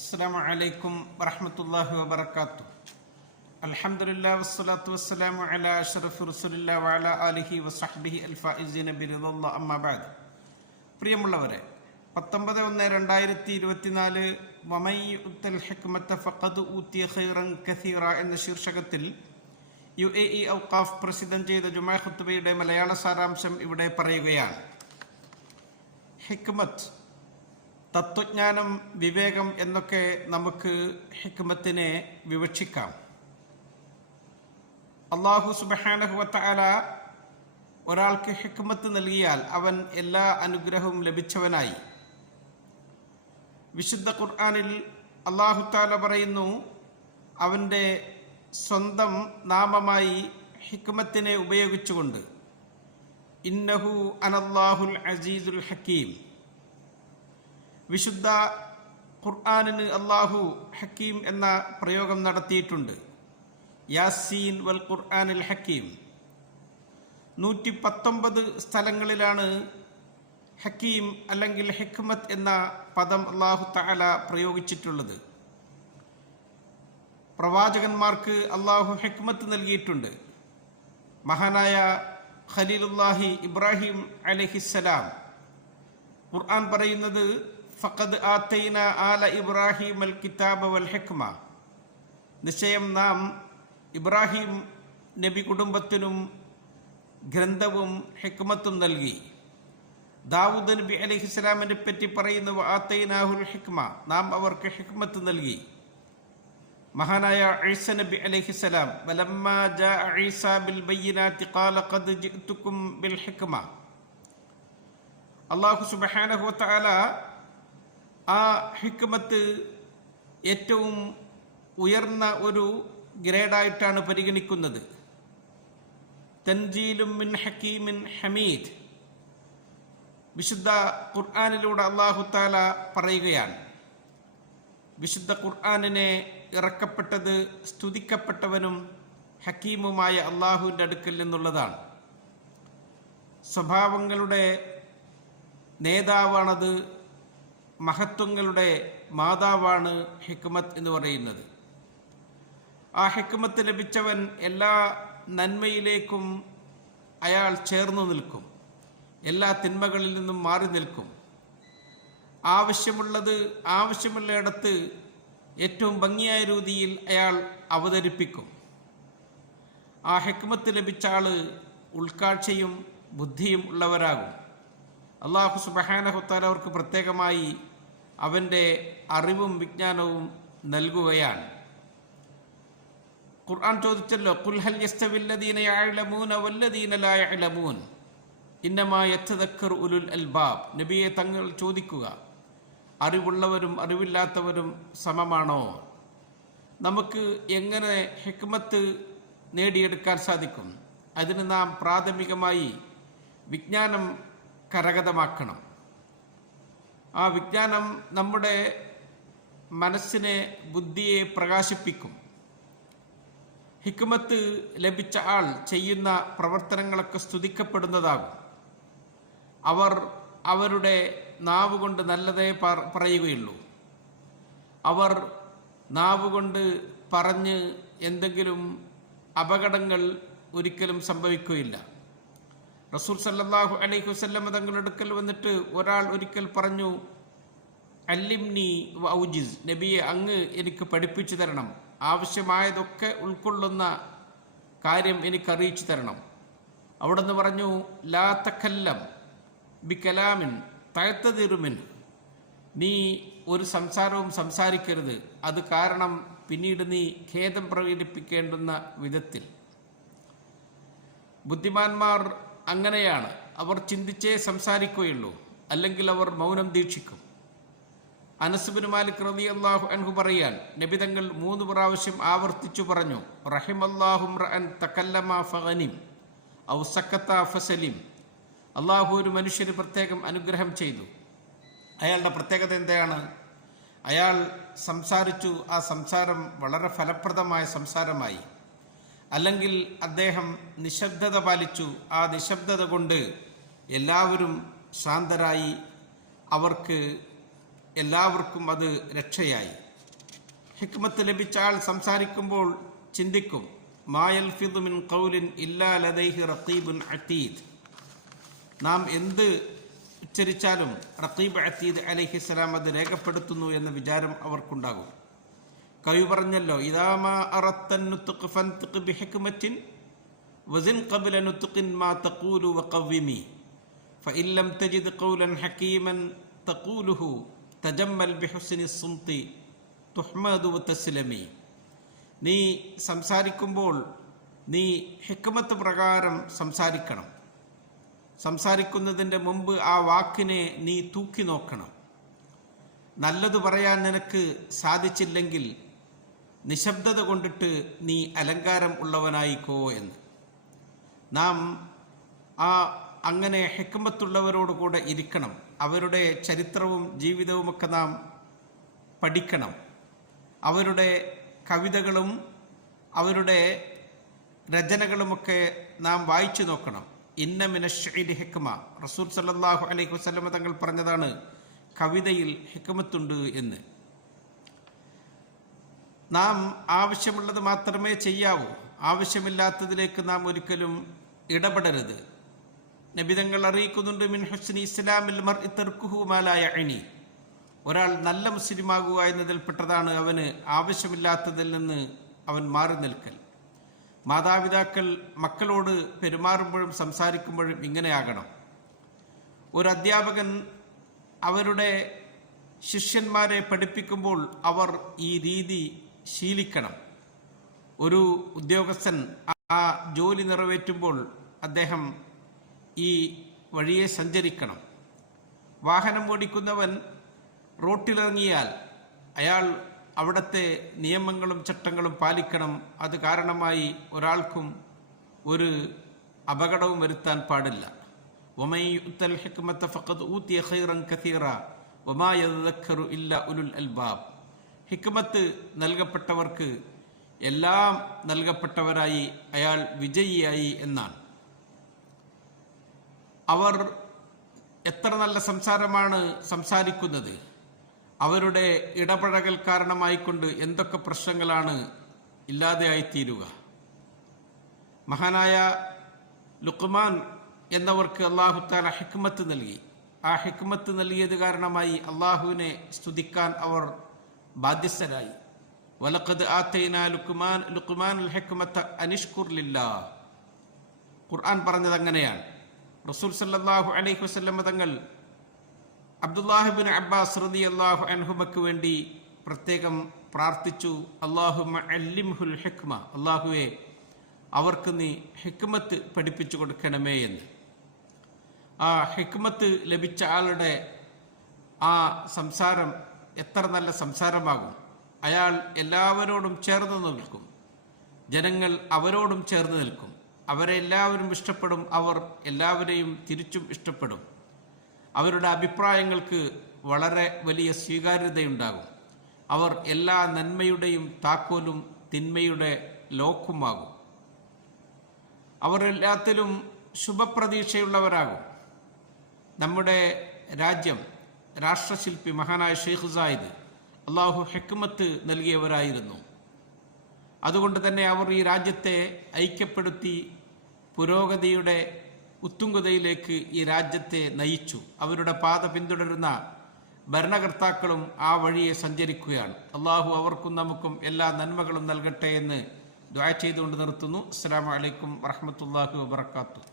അസ്സലാമു അലൈക്കും വറഹ്മത്തുള്ളാഹി വബറകാതുഹു. അൽഹംദുലില്ലാഹി വസ്സലാത്തു വസ്സലാമു അലാ അഷ്റഫി റസൂലില്ലാഹി വഅലാ ആലിഹി വസഹ്ബിഹി അൽഫായിസീന ബിറിദല്ലാഹി അമ്മാ ബഅദ്. പ്രിയമുള്ളവരെ, 19/2024 വമൻ യുഅ്തൽ ഹിക്മത ഫഖദ് ഊതിയ ഖൈറൻ കസീറ എന്ന ശീർഷകത്തിൽ UAE ഔഖാഫ് പ്രസിദ്ധം ചെയ്ത ജുമാ ഖുത്ബയുടെ മലയാള സാരാംശം ഇവിടെ പറയുകയാണ്. ഹിക്മത്ത്, തത്വജ്ഞാനം, വിവേകം എന്നൊക്കെ നമുക്ക് ഹിക്മത്തിനെ വിവക്ഷിക്കാം. അല്ലാഹു സുബ്ഹാനഹു വ തആല ഒരാൾക്ക് ഹിക്മത്ത് നൽകിയാൽ അവൻ എല്ലാ അനുഗ്രഹവും ലഭിച്ചവനായി. വിശുദ്ധ ഖുർആനിൽ അല്ലാഹു തആല പറയുന്നു, അവൻ്റെ സ്വന്തം നാമമായി ഹിക്മത്തിനെ ഉപയോഗിച്ചുകൊണ്ട്, ഇന്നഹു അനല്ലാഹുൽ അസീസുൽ ഹക്കീം. വിശുദ്ധ ഖുർആനിന് അല്ലാഹു ഹക്കീം എന്ന പ്രയോഗം നടത്തിയിട്ടുണ്ട്. യാസീൻ വൽ ഖുർആനിൽ ഹക്കീം. 119 സ്ഥലങ്ങളിലാണ് ഹക്കീം അല്ലെങ്കിൽ ഹിക്മത്ത് എന്ന പദം അല്ലാഹു തആല പ്രയോഗിച്ചിട്ടുള്ളത്. പ്രവാചകന്മാർക്ക് അല്ലാഹു ഹിക്മത്ത് നൽകിയിട്ടുണ്ട്. മഹാനായ ഖലീലുല്ലാഹി ഇബ്രാഹിം അലൈഹിസ്സലാം ഖുർആൻ പറയുന്നത്, ഫഖദ് ആതൈന ആല ഇബ്രാഹിമൽ കിതാബ വൽ ഹിക്മ. നിശ്ചയം നാം ഇബ്രാഹിം നബി കുടുംബത്തിനും ഗ്രന്ഥവും ഹിക്മത്തും നൽകി. ദാവൂദ് നബി അലൈഹിസ്സലാമിനെ പറ്റി പറയുന്നു, ആതൈനാഹുൽ ഹിക്മ, നാം അവർക്ക് ഹിക്മത്ത് നൽകി. മഹാനായ ഈസ നബി അലൈഹിസ്സലാം, വലമ്മാ ജാഅ ഈസ ബിൽ ബയ്യിനാതി ഖാല ഖദ് ജിഅ്തുകും ബിൽ ഹിക്മ. അല്ലാഹു സുബ്ഹാനഹു വ തആല ആ ഹിക്മത്ത് ഏറ്റവും ഉയർന്ന ഒരു ഗ്രേഡായിട്ടാണ് പരിഗണിക്കുന്നത്. തൻജീലും മിൻ ഹക്കീമിൻ ഹമീദ്. വിശുദ്ധ ഖുർആനിലൂടെ അല്ലാഹു തആല പറയുകയാണ്, വിശുദ്ധ ഖുർആനിനെ ഇറക്കപ്പെട്ടത് സ്തുതിക്കപ്പെട്ടവനും ഹക്കീമുമായ അല്ലാഹുവിൻ്റെ അടുക്കൽ നിന്നുള്ളതാണ്. സ്വഭാവങ്ങളുടെ നേതാവാണത്, മഹത്വങ്ങളുടെ മാതാവാണ് ഹിക്മത്ത് എന്ന് പറയുന്നത്. ആ ഹിക്മത്ത് ലഭിച്ചവൻ എല്ലാ നന്മയിലേക്കും അയാൾ ചേർന്നു നിൽക്കും, എല്ലാ തിന്മകളിൽ നിന്നും മാറി നിൽക്കും. ആവശ്യമുള്ളയിടത്ത് ഏറ്റവും ഭംഗിയായ രീതിയിൽ അയാൾ അവതരിപ്പിക്കും. ആ ഹിക്മത്ത് ലഭിച്ച ആള് ഉൾക്കാഴ്ചയും ബുദ്ധിയും ഉള്ളവരാകും. അല്ലാഹു സുബ്ഹാനഹു വ തആല അവർക്ക് പ്രത്യേകമായി അവൻ്റെ അറിവും വിജ്ഞാനവും നൽകുകയാണ്. ഖുർആൻ ചോദിച്ചല്ലോ, ഖുൽ ഹൽ യസ്തവിൽ ലദീന യഅലമൂന വല്ലദീന ലാ യഅലമൂൻ ഇന്നമാ യതദക്കറു ഉലുൽ അൽബാബ്. നബിയെ തങ്ങൾ ചോദിക്കുക, അറിവുള്ളവരും അറിവില്ലാത്തവരും സമമാണോ? നമുക്ക് എങ്ങനെ ഹിക്മത്ത് നേടിയെടുക്കാൻ സാധിക്കും? അതിന് നാം പ്രാഥമികമായി വിജ്ഞാനം കരഗതമാക്കണം. ആ വിജ്ഞാനം നമ്മുടെ മനസ്സിനെ, ബുദ്ധിയെ പ്രകാശിപ്പിക്കും. ഹിക്മത്ത് ലഭിച്ച ആൾ ചെയ്യുന്ന പ്രവർത്തനങ്ങളൊക്കെ സ്തുതിക്കപ്പെടുന്നതാകും. അവർ അവരുടെ നാവുകൊണ്ട് നല്ലതേ പറയുകയുള്ളൂ. അവർ നാവുകൊണ്ട് പറഞ്ഞ് എന്തെങ്കിലും അപകടങ്ങൾ ഒരിക്കലും സംഭവിക്കുകയില്ല. റസൂൽ സല്ലല്ലാഹു അലൈഹി വസല്ലം തങ്ങളുടെ അടുക്കൽ വന്നിട്ട് ഒരാൾ ഒരിക്കൽ പറഞ്ഞു, അല്ലിംനി വ ഔജിസ്, നബിയെ അങ്ങ് എനിക്ക് പഠിപ്പിച്ചു തരണം, ആവശ്യമായതൊക്കെ ഉൾക്കൊള്ളുന്ന കാര്യം എനിക്ക് അറിയിച്ചു തരണം. അവിടെ നിന്ന് പറഞ്ഞു, ലാ തകല്ലം ബികലാമിൻ തഅ്തദിറുമിൻ, നീ ഒരു സംസാരവും സംസാരിക്കരുത്, അത് കാരണം പിന്നീട് നീ ഖേദം പ്രകടിപ്പിക്കേണ്ടുന്ന വിധത്തിൽ. ബുദ്ധിമാന്മാർ അങ്ങനെയാണ്, അവർ ചിന്തിച്ചേ സംസാരിക്കുകയുള്ളൂ, അല്ലെങ്കിൽ അവർ മൗനം ദീക്ഷിക്കും. അനസ് ബിൻ മാലിക് റളിയല്ലാഹു അൻഹു പറയാൻ, നബി തങ്ങൾ 3 പ്രാവശ്യം ആവർത്തിച്ചു പറഞ്ഞു, റഹിമല്ലാഹു റഅൻ തകല്ലമ ഫഗനിം ഔ സക്കത ഫസലിം. അല്ലാഹു ഒരു മനുഷ്യന് പ്രത്യേകം അനുഗ്രഹം ചെയ്തു. അയാളുടെ പ്രത്യേകത എന്താണ്? അയാൾ സംസാരിച്ചു, ആ സംസാരം വളരെ ഫലപ്രദമായ സംസാരമായി. അല്ലെങ്കിൽ അദ്ദേഹം നിശബ്ദത പാലിച്ചു, ആ നിശബ്ദത കൊണ്ട് എല്ലാവരും ശാന്തരായി, അവർക്ക് എല്ലാവർക്കും അത് രക്ഷയായി. ഹിക്മത്ത് ലഭിച്ച ആൾ സംസാരിക്കുമ്പോൾ ചിന്തിക്കും, മാ യൽഫിദു മിൻ ഖൗലിൻ ഇല്ലാ ലദൈഹി റഖീബുൻ അതീദ്. നാം എന്ത് ഉച്ചരിച്ചാലും റഖീബ് അതീദ് അലൈഹിസ്സലാം അത് രേഖപ്പെടുത്തുന്നു എന്ന വിചാരം അവർക്കുണ്ടാകും. കവി പറഞ്ഞല്ലോ, ഇദാ മാ അറത്തൻ നുത്ഖ ഫൻതിഖ് ബിഹിക്മത്തിൻ വസിൻ ഖബ്ല നുത്ഖിൻ മാ തഖൂലു വഖവ്വിമി ഫഇൻ ലം തജിദ് ഖൗലൻ ഹകീമൻ തഖൂലുഹു തജമ്മൽ ബിഹുസ്നി സുംതി തുഹ്മദു വതസ്ലമി. നീ സംസാരിക്കുമ്പോൾ നീ ഹിക്മത്ത് പ്രകാരം സംസാരിക്കണം. സംസാരിക്കുന്നതിൻ്റെ മുമ്പ് ആ വാക്കിനെ നീ തൂക്കി നോക്കണം. നല്ലത് പറയാൻ നിനക്ക് സാധിച്ചില്ലെങ്കിൽ നിശബ്ദത കൊണ്ടിട്ട് നീ അലങ്കാരം ഉള്ളവനായിക്കോ എന്ന്. നാം അങ്ങനെ ഹിക്മത്തുള്ളവരോട് കൂടെ ഇരിക്കണം. അവരുടെ ചരിത്രവും ജീവിതവുമൊക്കെ നാം പഠിക്കണം. അവരുടെ കവിതകളും അവരുടെ രചനകളുമൊക്കെ നാം വായിച്ചു നോക്കണം. ഇന്ന മിനശ്ശഇരി ഹിക്മ, റസൂൽ സല്ലല്ലാഹു അലൈഹി വസല്ലം തങ്ങൾ പറഞ്ഞതാണ്, കവിതയിൽ ഹിക്മത്തുണ്ട് എന്ന്. നാം ആവശ്യമുള്ളത് മാത്രമേ ചെയ്യാവൂ. ആവശ്യമില്ലാത്തതിലേക്ക് നാം ഒരിക്കലും ഇടപെടരുത്. നബിതങ്ങൾ അറിയിക്കുന്നുണ്ട്, മിൻ ഹുസ്നി ഇസ്ലാമിൽ മർഇ തർക്കുഹു മാ ലാ യഅനി. ഒരാൾ നല്ല മുസ്ലിമാകുക എന്നതിൽപ്പെട്ടതാണ് അവന് ആവശ്യമില്ലാത്തതിൽ നിന്ന് അവൻ മാറി നിൽക്കൽ. മാതാപിതാക്കൾ മക്കളോട് പെരുമാറുമ്പോഴും സംസാരിക്കുമ്പോഴും ഇങ്ങനെയാകണം. ഒരു അധ്യാപകൻ അവരുടെ ശിഷ്യന്മാരെ പഠിപ്പിക്കുമ്പോൾ അവർ ഈ രീതി ശീലിക്കണം. ഒരു ഉദ്യോഗസ്ഥൻ ആ ജോലി നിറവേറ്റുമ്പോൾ അദ്ദേഹം ഈ വഴിയെ സഞ്ചരിക്കണം. വാഹനം ഓടിക്കുന്നവൻ റോട്ടിലിറങ്ങിയാൽ അയാൾ അവിടുത്തെ നിയമങ്ങളും ചട്ടങ്ങളും പാലിക്കണം. അത് കാരണമായി ഒരാൾക്കും ഒരു അപകടവും വരുത്താൻ പാടില്ല. വമൻ യുഅ്തൽ ഹിക്മത ഫഖദ് ഊതിയ ഖൈറൻ കസീറ വമാ യദക്കറു ഇല്ലാ ഉലുൽ അൽബാബ്. ഹിക്മത്ത് നൽകപ്പെട്ടവർക്ക് എല്ലാം നൽകപ്പെട്ടവരായി അയാൾ വിജയിയായി എന്നാണ്. അവർ എത്ര നല്ല സംസാരമാണ് സംസാരിക്കുന്നത്. അവരുടെ ഇടപഴകൽ കാരണമായിക്കൊണ്ട് എന്തൊക്കെ പ്രശ്നങ്ങളാണ് ഇല്ലാതെയായിത്തീരുക. മഹാനായ ലുഖ്മാൻ എന്നവർക്ക് അല്ലാഹു തആല ഹിക്മത്ത് നൽകി. ആ ഹിക്മത്ത് നൽകിയത് കാരണമായി അള്ളാഹുവിനെ സ്തുതിക്കാൻ അവർ ബാധ്യസ്ഥരായി. വലഖദ് ആതൈനാ ലുഖ്മാനൽ ഹിക്മത അനിഷ്കുർ ലില്ലാഹ്. ഖുർആൻ പറഞ്ഞത് അങ്ങനെയാണ്. റസൂൽ സല്ലല്ലാഹു അലൈഹി വസല്ലം തങ്ങൾ അബ്ദുല്ലാഹി ഇബ്നു അബ്ബാസ് റളിയല്ലാഹു അൻഹുമക്ക് വേണ്ടി പ്രത്യേകം പ്രാർത്ഥിച്ചു, അല്ലാഹുമ്മ അല്ലിംഹുൽ ഹിക്മ, അല്ലാഹുവേ അവർക്ക് നീ ഹിക്മത്ത് പഠിപ്പിച്ചു കൊടുക്കണമേ എന്ന്. ആ ഹിക്മത്ത് ലഭിച്ച ആളുടെ ആ സംസാരം എത്ര നല്ല സംസാരമാകും. അയാൾ എല്ലാവരോടും ചേർന്ന് നിൽക്കും. ജനങ്ങൾ അവരോടും ചേർന്ന് നിൽക്കും. അവരെ എല്ലാവരും ഇഷ്ടപ്പെടും. അവർ എല്ലാവരെയും തിരിച്ചും ഇഷ്ടപ്പെടും. അവരുടെ അഭിപ്രായങ്ങൾക്ക് വളരെ വലിയ സ്വീകാര്യതയുണ്ടാകും. അവർ എല്ലാ നന്മയുടെയും താക്കോലും തിന്മയുടെ ലോക്കുമാകും. അവർ എല്ലാത്തിലും ശുഭപ്രതീക്ഷയുള്ളവരാകും. നമ്മുടെ രാഷ്ട്രശില്പി മഹാനായ ഷെയ്ഖ് സായിദ് അള്ളാഹു ഹിക്മത്ത് നൽകിയവരായിരുന്നു. അതുകൊണ്ട് തന്നെ അവർ ഈ രാജ്യത്തെ ഐക്യപ്പെടുത്തി പുരോഗതിയുടെ ഉത്തുംഗതയിലേക്ക് ഈ രാജ്യത്തെ നയിച്ചു. അവരുടെ പാത പിന്തുടരുന്ന ഭരണകർത്താക്കളും ആ വഴിയെ സഞ്ചരിക്കുകയാണ്. അള്ളാഹു അവർക്കും നമുക്കും എല്ലാ നന്മകളും നൽകട്ടെ എന്ന് ദുആ ചെയ്തുകൊണ്ട് നിർത്തുന്നു. അസ്സലാമു അലൈക്കും വറഹ്മത്തുള്ളാഹി വബറകാതുഹു.